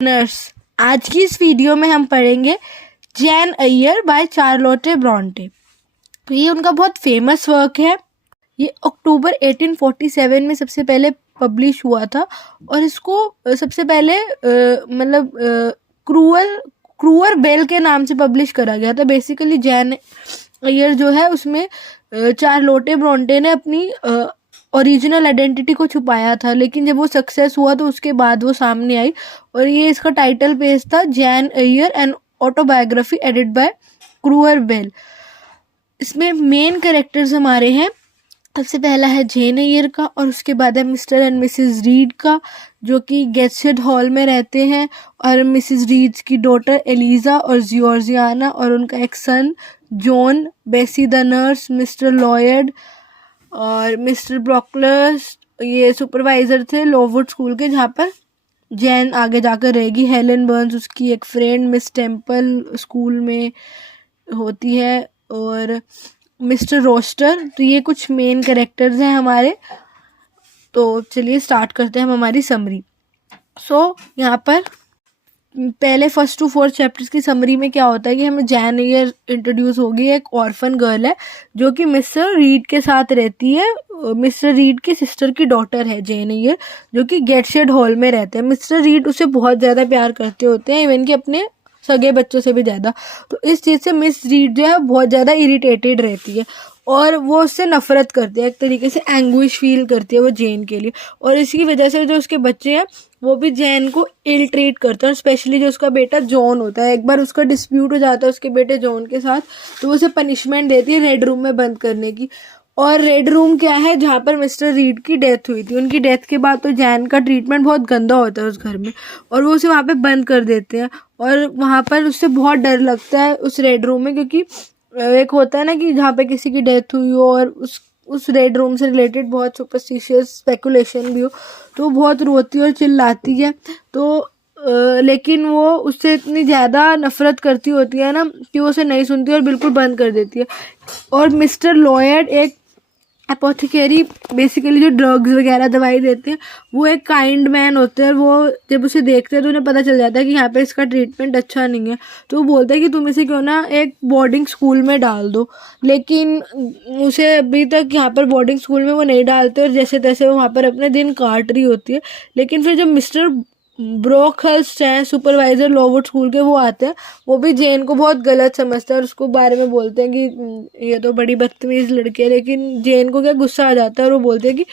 Nurse. आज की इस वीडियो में हम पढ़ेंगे Jain Iyer bye Charlotte Brontë. तो ये उनका बहुत फेमस वर्क है। ये अक्टूबर 1847 में सबसे पहले पब्लिश हुआ था और इसको सबसे पहले क्रूअर बेल के नाम से पब्लिश करा गया था। बेसिकली जैन अय्यर जो है उसमें चार्लोटे ब्रॉन्टे ने अपनी ओरिजिनल आइडेंटिटी को छुपाया था, लेकिन जब वो सक्सेस हुआ तो उसके बाद वो सामने आई और ये इसका टाइटल पेज था Jane Eyre an autobiography edit by Currer Bell. इसमें मेन कैरेक्टर्स हमारे हैं, सबसे पहला है जैन अय्यर का और उसके बाद है मिस्टर एंड मिसेस रीड का, जो कि गेटसेड हॉल में रहते हैं, और मिसेस रीड की डॉटर एलिजा और जॉर्जियाना और उनका एक सन जॉन, बेसी द नर्स, मिस्टर लॉयड और मिस्टर ब्रोकलर्स। ये सुपरवाइजर थे लोवुड स्कूल के, जहाँ पर जैन आगे जाकर रहेगी। हेलन बर्न्स उसकी एक फ्रेंड, मिस टेम्पल स्कूल में होती है, और मिस्टर रोस्टर। तो ये कुछ मेन कैरेक्टर्स हैं हमारे। तो चलिए स्टार्ट करते हैं हम हमारी समरी। यहाँ पर पहले फर्स्ट टू फोर्थ चैप्टर्स की समरी में क्या होता है कि हमें जैन अय्यर इंट्रोड्यूस होगी। एक ऑर्फन गर्ल है जो कि मिस्टर रीड के साथ रहती है। मिस्टर रीड की सिस्टर की डॉटर है जैन अय्यर, जो कि गेटसेड हॉल में रहते हैं। मिस्टर रीड उसे बहुत ज़्यादा प्यार करते होते हैं, इवन कि अपने सगे बच्चों से भी ज़्यादा। तो इस चीज़ से मिस रीड जो है बहुत ज़्यादा इरिटेटेड रहती है और वो उससे नफरत करती है, एक तरीके से एंग्विश फील करती है वो जैन के लिए। और इसी वजह से जो उसके बच्चे हैं वो भी जैन को इल ट्रीट करते हैं, और स्पेशली जो उसका बेटा जॉन होता है। एक बार उसका डिस्प्यूट हो जाता है उसके बेटे जॉन के साथ, तो वो उसे पनिशमेंट देती है रेड रूम में बंद करने की। और रेड रूम क्या है, जहाँ पर मिस्टर रीड की डेथ हुई थी। उनकी डेथ के बाद तो जैन का ट्रीटमेंट बहुत गंदा होता है उस घर में, और वो उसे वहाँ पे बंद कर देते हैं। और वहाँ पर उससे बहुत डर लगता है उस रेड रूम में, क्योंकि एक होता है ना कि जहाँ पे किसी की डेथ हुई हो और उस रेड रूम से रिलेटेड बहुत सुपरस्टिशियस स्पेकुलेशन भी हो, तो वो बहुत रोती और चिल्लाती है। तो लेकिन वो उससे इतनी ज़्यादा नफरत करती होती है ना कि वो उसे नहीं सुनती और बिल्कुल बंद कर देती है। और मिस्टर लॉयड एक अपोथिकेरी, बेसिकली जो ड्रग्स वगैरह दवाई देते हैं, वो एक काइंड मैन होते हैं। वो जब उसे देखते हैं तो उन्हें पता चल जाता है कि यहाँ पे इसका ट्रीटमेंट अच्छा नहीं है, तो वो बोलते हैं कि तुम इसे क्यों ना एक बोर्डिंग स्कूल में डाल दो। लेकिन उसे अभी तक यहाँ पर बोर्डिंग स्कूल में वो नहीं डालते, और जैसे तैसे वो वहाँ पर अपने दिन काट रही होती है। लेकिन फिर जब मिस्टर ब्रोकहर्स्ट हैं सुपरवाइजर लोवुड स्कूल के, वो आते हैं, वो भी जैन को बहुत गलत समझते हैं और उसको बारे में बोलते हैं कि ये तो बड़ी बदतमीज लड़की है। लेकिन जैन को क्या गुस्सा आ जाता है और वो बोलते हैं कि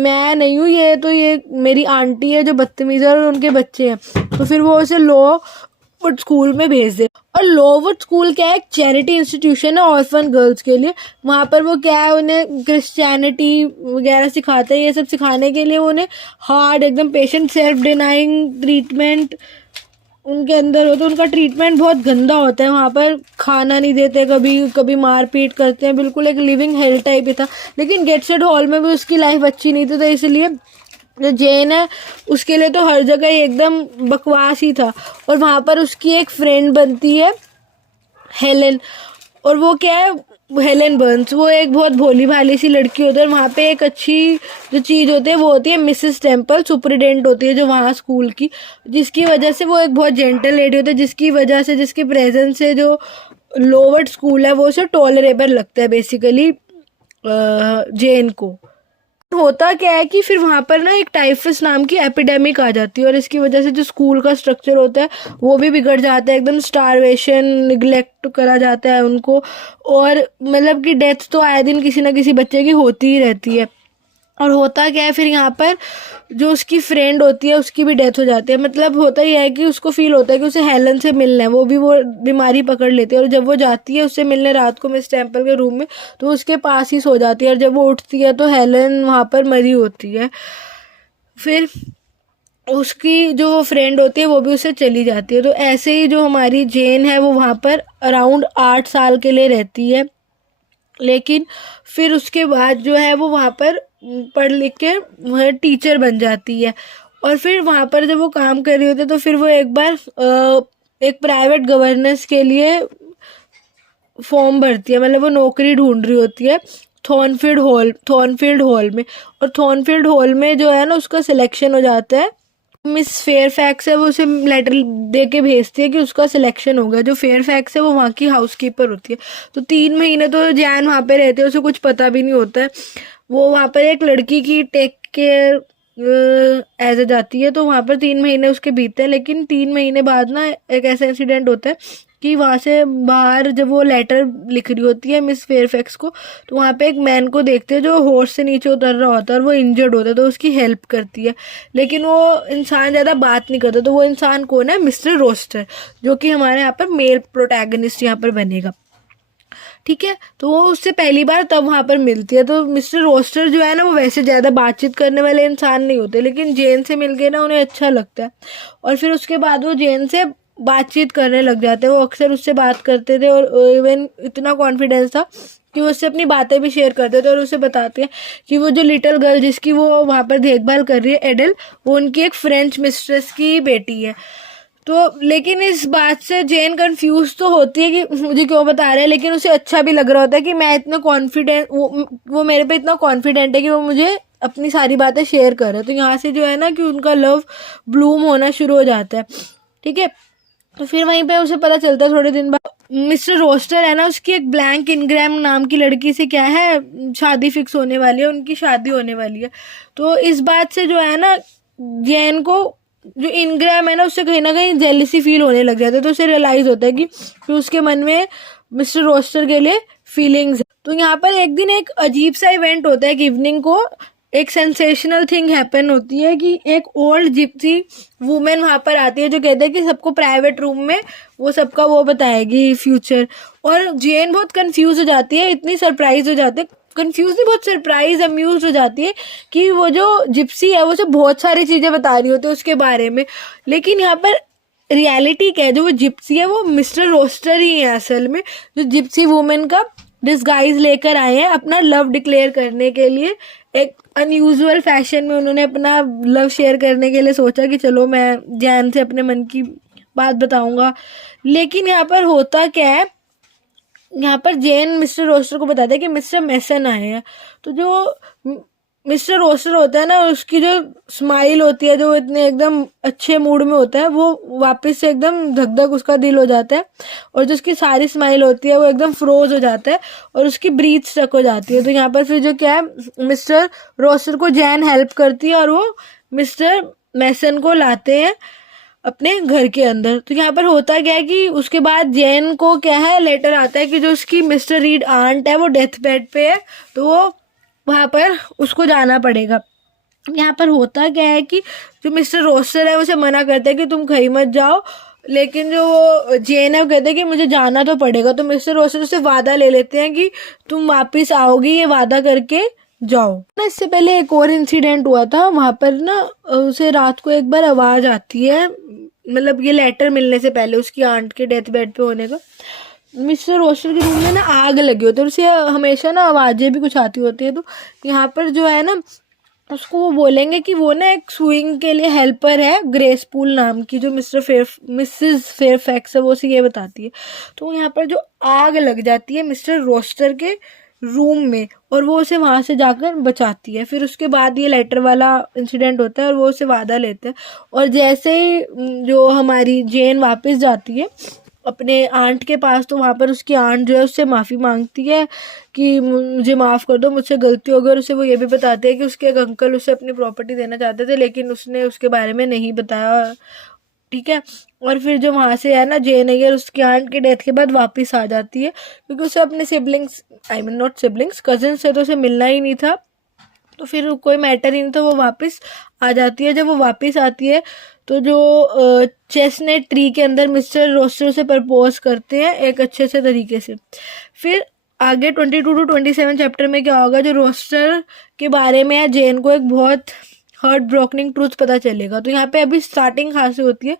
मैं नहीं हूँ, ये मेरी आंटी है जो बदतमीज है और उनके बच्चे हैं। तो फिर वो उसे लोवुड स्कूल में भेज दे। और लोवुड स्कूल क्या है, एक चैरिटी इंस्टीट्यूशन है ऑर्फन गर्ल्स के लिए। वहाँ पर वो क्या है, उन्हें क्रिश्चियनिटी वगैरह सिखाते हैं। ये सब सिखाने के लिए उन्हें हार्ड एकदम पेशेंट सेल्फ डिनाइंग ट्रीटमेंट उनके अंदर हो। तो उनका ट्रीटमेंट बहुत गंदा होता है। वहाँ पर खाना नहीं देते, कभी कभी मारपीट करते हैं, बिल्कुल एक लिविंग हेल टाइप ही था। लेकिन गेटसेड हॉल में भी उसकी लाइफ अच्छी नहीं थी, तो इसलिए जो जैन है उसके लिए तो हर जगह एकदम बकवास ही था। और वहाँ पर उसकी एक फ्रेंड बनती है हेलन, और वो क्या है, हेलन बर्न्स। वो एक बहुत भोली भाली सी लड़की होती है। और वहाँ पे एक अच्छी जो चीज़ होती है वो होती है मिसेस टेम्पल, सुपरिटेंडेंट होती है जो वहाँ स्कूल की, जिसकी वजह से वो एक बहुत जेंटल लेडी होती है, जिसकी वजह से, जिसके प्रेजेंस से जो लोवर्ड स्कूल है वो उसे टॉलरेबल लगता है बेसिकली जैन को। होता क्या है कि फिर वहाँ पर ना एक टाइफस नाम की एपिडेमिक आ जाती है, और इसकी वजह से जो स्कूल का स्ट्रक्चर होता है वो भी बिगड़ जाता है। एकदम स्टारवेशन, निगलेक्ट करा जाता है उनको, और मतलब कि डेथ तो आए दिन किसी ना किसी बच्चे की होती ही रहती है। और होता क्या है फिर यहाँ पर जो उसकी फ्रेंड होती है उसकी भी डेथ हो जाती है। मतलब होता ही है कि उसको फील होता है कि उसे हेलन से मिलना है, वो भी वो बीमारी पकड़ लेती है। और जब वो जाती है उससे मिलने रात को मिस टेम्पल के रूम में, तो उसके पास ही सो जाती है। और जब वो उठती है तो हेलन वहाँ पर मरी होती है। फिर उसकी जो फ्रेंड होती है वो भी उससे चली जाती है। तो ऐसे ही जो हमारी जैन है वो वहाँ पर अराउंड 8 साल के लिए रहती है। लेकिन फिर उसके बाद जो है वो वहाँ पर पढ़ लिख के वह टीचर बन जाती है। और फिर वहाँ पर जब वो काम कर रही होती है तो फिर वो एक बार एक प्राइवेट गवर्नेंस के लिए फॉर्म भरती है, मतलब वो नौकरी ढूंढ रही होती है थॉर्नफील्ड हॉल में। और थॉर्नफील्ड हॉल में जो है ना उसका सिलेक्शन हो जाता है मिस फेयरफैक्स है वो उसे लेटर दे के भेजती है कि उसका सिलेक्शन हो गया। जो फेयरफैक्स है वो वहाँ की हाउसकीपर होती है। तो 3 महीने तो जैन वहाँ पे रहते हैं, उसे कुछ पता भी नहीं होता है। वो वहाँ पर एक लड़की की टेक केयर एज ए जाती है, तो वहाँ पर 3 महीने उसके बीतते हैं। लेकिन 3 महीने बाद ना एक ऐसा इंसिडेंट होता है कि वहाँ से बाहर जब वो लेटर लिख रही होती है मिस फेयरफैक्स को, तो वहाँ पे एक मैन को देखते हैं जो हॉर्स से नीचे उतर रहा होता है और वो इंजर्ड होता है, तो उसकी हेल्प करती है। लेकिन वो इंसान ज़्यादा बात नहीं करता। तो वो इंसान कौन है? मिस्टर रोस्टर, जो कि हमारे यहाँ पर मेल प्रोटैगनिस्ट यहाँ पर बनेगा। ठीक है, तो वो उससे पहली बार तब वहाँ पर मिलती है। तो मिस्टर रोस्टर जो है ना वो वैसे ज़्यादा बातचीत करने वाले इंसान नहीं होते, लेकिन जेन से मिल के ना उन्हें अच्छा लगता है। और फिर उसके बाद वो जेन से बातचीत करने लग जाते हैं। वो अक्सर उससे बात करते थे और इवन इतना कॉन्फिडेंस था कि वो उससे अपनी बातें भी शेयर करते थे और उसे बताते हैं कि वो जो लिटिल गर्ल जिसकी वो वहाँ पर देखभाल कर रही है एडल, वो उनकी एक फ्रेंच मिस्ट्रेस की बेटी है। तो लेकिन इस बात से जेन कंफ्यूज तो होती है कि मुझे क्यों बता रहे हैं, लेकिन उसे अच्छा भी लग रहा होता है कि मैं इतना कॉन्फिडेंट, वो मेरे पे इतना कॉन्फिडेंट है कि वो मुझे अपनी सारी बातें शेयर कर रहे हैं। तो यहाँ से जो है ना कि उनका लव ब्लूम होना शुरू हो जाता है। ठीक है, तो फिर वहीं पे उसे पता चलता है थोड़े दिन बाद मिस्टर रोस्टर है ना उसकी एक ब्लैंक इनग्राम नाम की लड़की से क्या है शादी फिक्स होने वाली है, उनकी शादी होने वाली है। तो इस बात से जो है ना जैन को जो इनग्राम है ना उससे कहीं ना कहीं जेलिसी फील होने लग जाता है। तो उसे रियलाइज होता है कि उसके मन में मिस्टर रोस्टर के लिए फीलिंग्स है। तो यहाँ पर एक दिन एक अजीब सा इवेंट होता है कि इवनिंग को एक सेंसेशनल थिंग हैपन होती है कि एक ओल्ड जिप्सी वुमेन वहाँ पर आती है जो कहते हैं कि सबको प्राइवेट रूम में वो सबका वो बताएगी फ्यूचर। और जेन बहुत कंफ्यूज हो जाती है, इतनी सरप्राइज हो जाती है, कंफ्यूज नहीं बहुत सरप्राइज अम्यूज हो जाती है कि वो जो जिप्सी है वो उसे बहुत सारी चीज़ें बता रही होती है उसके बारे में। लेकिन यहाँ पर रियलिटी क्या है, जो वो जिप्सी है वो मिस्टर रोस्टर ही है असल में, जो जिप्सी वुमेन का डिस्गाइज लेकर आए हैं अपना लव डिक्लेयर करने के लिए। एक अनयूजुअल फैशन में उन्होंने अपना लव शेयर करने के लिए सोचा कि चलो मैं जैन से अपने मन की बात बताऊंगा। लेकिन यहाँ पर होता क्या है, यहाँ पर जेन मिस्टर रोस्टर को बताता है कि मिस्टर मेसन आए हैं। तो जो मिस्टर रोस्टर होता है ना उसकी जो स्माइल होती है, जो इतने एकदम अच्छे मूड में होता है, वो वापस से एकदम धक धक उसका दिल हो जाता है। और जो उसकी सारी स्माइल होती है वो एकदम फ्रोज हो जाता है और उसकी ब्रीथ स्टक हो जाती है। तो यहाँ पर फिर जो क्या है मिस्टर रोस्टर को जैन हेल्प करती है और वो मिस्टर मेसन को लाते हैं अपने घर के अंदर। तो यहाँ पर होता क्या है कि उसके बाद जैन को क्या है लेटर आता है कि जो उसकी मिस्टर रीड आंट है वो डेथ बेड पे है, तो वो वहाँ पर उसको जाना पड़ेगा। यहाँ पर होता क्या है कि जो मिस्टर रोस्टर है उसे मना करता है कि तुम कहीं मत जाओ, लेकिन जो वो जेन है वो कहते हैं कि मुझे जाना तो पड़ेगा। तो मिस्टर रोस्टर उससे वादा ले लेते हैं कि तुम वापस आओगी, ये वादा करके जाओ ना। इससे पहले एक और इंसिडेंट हुआ था वहाँ पर ना, उसे रात को एक बार आवाज़ आती है, मतलब ये लेटर मिलने से पहले उसकी आंट के डेथ बेड पे होने का। मिस्टर रोस्टर के रूम में ना आग लगी होती है और उसे हमेशा ना आवाज़ें भी कुछ आती होती है। तो यहाँ पर जो है ना उसको वो बोलेंगे कि वो ना एक स्विंग के लिए हेल्पर है ग्रेस पूल नाम की, जो मिसेस फेयरफैक्स है वो उसे ये बताती है। तो यहाँ पर जो आग लग जाती है मिस्टर रोस्टर के रूम में और वो उसे वहाँ से जाकर बचाती है। फिर उसके बाद ये लेटर वाला इंसिडेंट होता है और वो उसे वादा लेते हैं। और जैसे ही जो हमारी जेन वापस जाती है अपने आंट के पास, तो वहाँ पर उसकी आंट जो है उससे माफ़ी मांगती है कि मुझे माफ़ कर दो, मुझसे गलती हो गई। और उसे वो ये भी बताते हैं कि उसके एक अंकल उसे अपनी प्रॉपर्टी देना चाहते थे लेकिन उसने उसके बारे में नहीं बताया। ठीक है, और फिर जो वहाँ से है ना जेन अय्यर उसकी आंट की डेथ के बाद वापस आ जाती है क्योंकि उसे अपने siblings, I mean not siblings, cousin से तो उसे मिलना ही नहीं था। तो फिर कोई मैटर ही नहीं था, वो वापस आ जाती है। जब वो वापस आती है तो जो चेस्टनट ट्री के अंदर मिस्टर रोस्टर से प्रपोज करते हैं एक अच्छे से तरीके से। फिर आगे 22 to 27 चैप्टर में क्या होगा, जो रोस्टर के बारे में है जेन को एक बहुत हार्ट ब्रोकनिंग ट्रूथ पता चलेगा। तो यहाँ पे अभी स्टार्टिंग खासी होती है,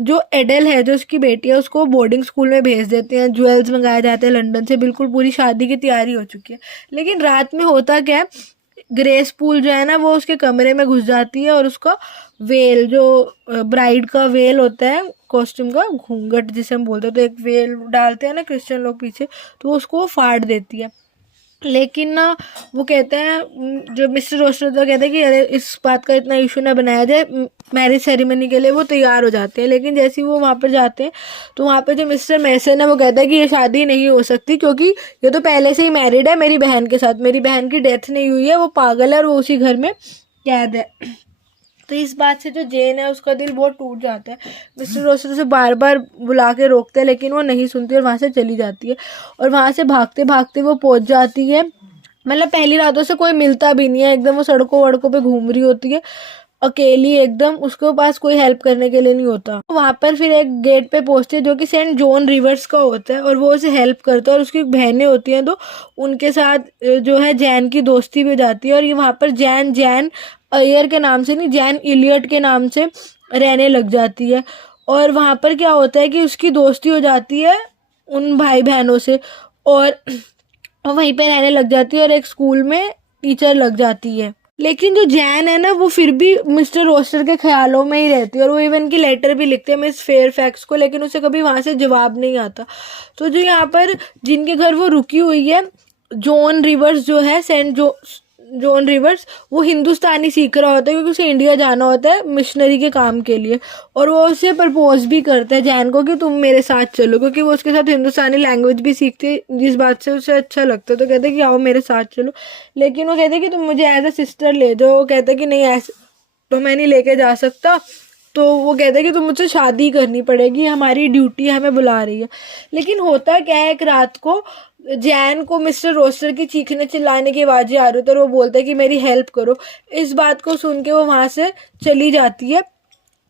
जो एडल है जो उसकी बेटी है उसको बोर्डिंग स्कूल में भेज देते हैं, ज्वेल्स मंगाए जाते हैं लंदन से, बिल्कुल पूरी शादी की तैयारी हो चुकी है। लेकिन रात में होता क्या है, ग्रेस पूल जो है ना वो उसके कमरे में घुस जाती है और उसका वेल, जो ब्राइड का वेल होता है कॉस्ट्यूम का, घूंघट जिसे हम बोलते हैं, तो एक वेल डालते हैं ना क्रिश्चियन लोग पीछे, तो उसको वो फाड़ देती है। लेकिन ना वो कहते हैं, जो मिस्टर रोस्टर तो कहते हैं कि अरे इस बात का इतना इशू ना बनाया जाए, मैरिज सेरेमनी के लिए वो तैयार हो जाते हैं। लेकिन जैसे ही वो वहाँ पर जाते हैं तो वहाँ पे जो मिस्टर मैसन है वो कहता है कि ये शादी नहीं हो सकती, क्योंकि ये तो पहले से ही मैरिड है मेरी बहन के साथ, मेरी बहन की डेथ नहीं हुई है, वो पागल है और वो उसी घर में कैद है। तो इस बात से जो जेन है उसका दिल बहुत टूट जाता है। मिस्टर रोस्टर उसे बार बार बुला के रोकते हैं लेकिन वो नहीं सुनती और वहाँ से चली जाती है। और वहाँ से भागते भागते वो पहुँच जाती है, मतलब पहली रातों से कोई मिलता भी नहीं है, एकदम वो सड़कों वड़कों पे घूम रही होती है अकेली एकदम, उसके पास कोई हेल्प करने के लिए नहीं होता। वहाँ पर फिर एक गेट पे पहुँचती है जो कि सेंट जॉन रिवर्स का होता है और वो उसे हेल्प करता है और उसकी बहनें होती हैं तो उनके साथ जो है जैन की दोस्ती भी हो जाती है। और ये वहाँ पर जैन अय्यर के नाम से नहीं, जैन इलियट के नाम से रहने लग जाती है। और वहाँ पर क्या होता है कि उसकी दोस्ती हो जाती है उन भाई बहनों से और वहीं पे रहने लग जाती है और एक स्कूल में टीचर लग जाती है। लेकिन जो जैन है ना वो फिर भी मिस्टर रोस्टर के ख्यालों में ही रहती है और वो इवन की लेटर भी लिखते हैं मिस फेयरफैक्स को, लेकिन उसे कभी वहाँ से जवाब नहीं आता। तो जो यहाँ पर जिनके घर वो रुकी हुई है, जॉन रिवर्स जो है, जॉन रिवर्स, वो हिंदुस्तानी सीख रहा होता है क्योंकि उसे इंडिया जाना होता है मिशनरी के काम के लिए। और वो उसे प्रपोज भी करता है जैन को कि तुम मेरे साथ चलो, क्योंकि वो उसके साथ हिंदुस्तानी लैंग्वेज भी सीखती है जिस बात से उसे अच्छा लगता है। तो कहते हैं कि आओ मेरे साथ चलो, लेकिन वो कहते हैं कि तुम मुझे एज अ सिस्टर ले जाओ। वो कहता है कि नहीं ऐसे तो मैं नहीं लेके जा सकता। तो वो कहता है कि तुम मुझसे शादी करनी पड़ेगी, हमारी ड्यूटी हमें बुला रही है। लेकिन होता क्या है, एक रात को जैन को मिस्टर रोस्टर की चीखने चिल्लाने की आवाज़ें आ रही होती है और वो बोलता है कि मेरी हेल्प करो। इस बात को सुन के वो वहाँ से चली जाती है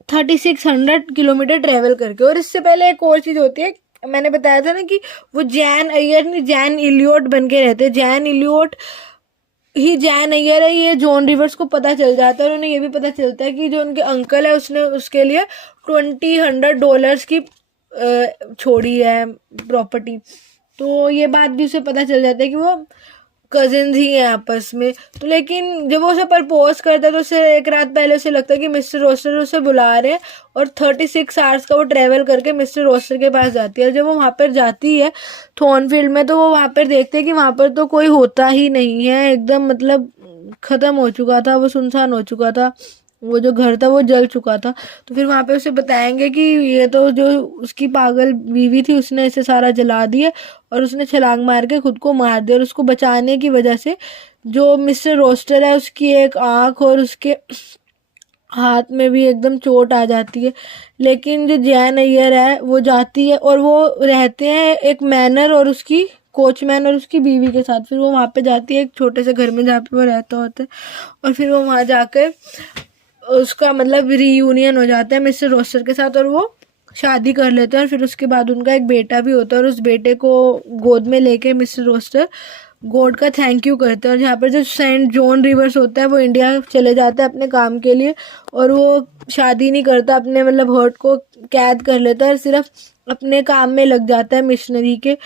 3600 किलोमीटर ट्रेवल करके। और इससे पहले एक और चीज़ होती है, मैंने बताया था ना कि वो जैन अय्यर नहीं जैन इलियट बन के रहते हैं। जैन इलियट ही जैन अय्यर है, ये जॉन रिवर्स को पता चल जाता है और उन्हें ये भी पता चलता है कि जो उनके अंकल है उसने उसके लिए $200 की छोड़ी है प्रॉपर्टी। तो ये बात भी उसे पता चल जाता है कि वो कजिन्स ही हैं आपस में। तो लेकिन जब वो उसे प्रपोज करता है तो उसे एक रात पहले उसे लगता है कि मिस्टर रोस्टर उसे बुला रहे हैं और 36 आवर्स का वो ट्रेवल करके मिस्टर रोस्टर के पास जाती है। और जब वो वहाँ पर जाती है थॉर्नफील्ड में तो वो वहाँ पर देखते हैं कि वहाँ पर तो कोई होता ही नहीं है, एकदम मतलब ख़त्म हो चुका था, वो सुनसान हो चुका था, वो जो घर था वो जल चुका था। तो फिर वहाँ पे उसे बताएंगे कि ये तो जो उसकी पागल बीवी थी उसने इसे सारा जला दिया और उसने छलांग मार के खुद को मार दिया। और उसको बचाने की वजह से जो मिस्टर रोस्टर है उसकी एक आँख और उसके हाथ में भी एकदम चोट आ जाती है। लेकिन जो जैन अय्यर है वो जाती है और वो रहते हैं एक मैनर और उसकी कोचमैन और उसकी बीवी के साथ। फिर वो वहाँ पे जाती है एक छोटे से घर में जहाँ पे वो रहता होता है और फिर वो वहाँ जाकर उसका मतलब रीयूनियन हो जाता है मिस्टर रोस्टर के साथ और वो शादी कर लेते हैं। और फिर उसके बाद उनका एक बेटा भी होता है और उस बेटे को गोद में लेके मिस्टर रोस्टर गॉड का थैंक यू करते हैं। और यहाँ पर जो सेंट जॉन रिवर्स होता है वो इंडिया चले जाता है अपने काम के लिए और वो शादी नहीं करता, अपने मतलब हर्ट को कैद कर लेता है और सिर्फ अपने काम में लग जाता है मिशनरी के।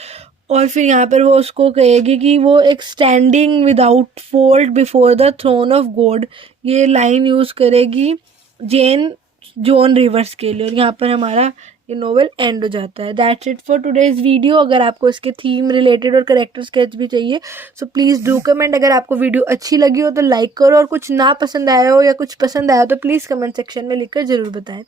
और फिर यहाँ पर वो उसको कहेगी कि वो एक standing without fault before the throne of God, ये लाइन यूज़ करेगी जेन जॉन रिवर्स के लिए। और यहाँ पर हमारा ये नोवेल एंड हो जाता है। That's it for today's video. अगर आपको इसके थीम रिलेटेड और करेक्टर स्केच भी चाहिए सो प्लीज़ डू कमेंट। अगर आपको वीडियो अच्छी लगी हो तो लाइक करो और कुछ ना पसंद आया हो या कुछ पसंद आया तो प्लीज़ कमेंट सेक्शन में लिखकर ज़रूर बताएं।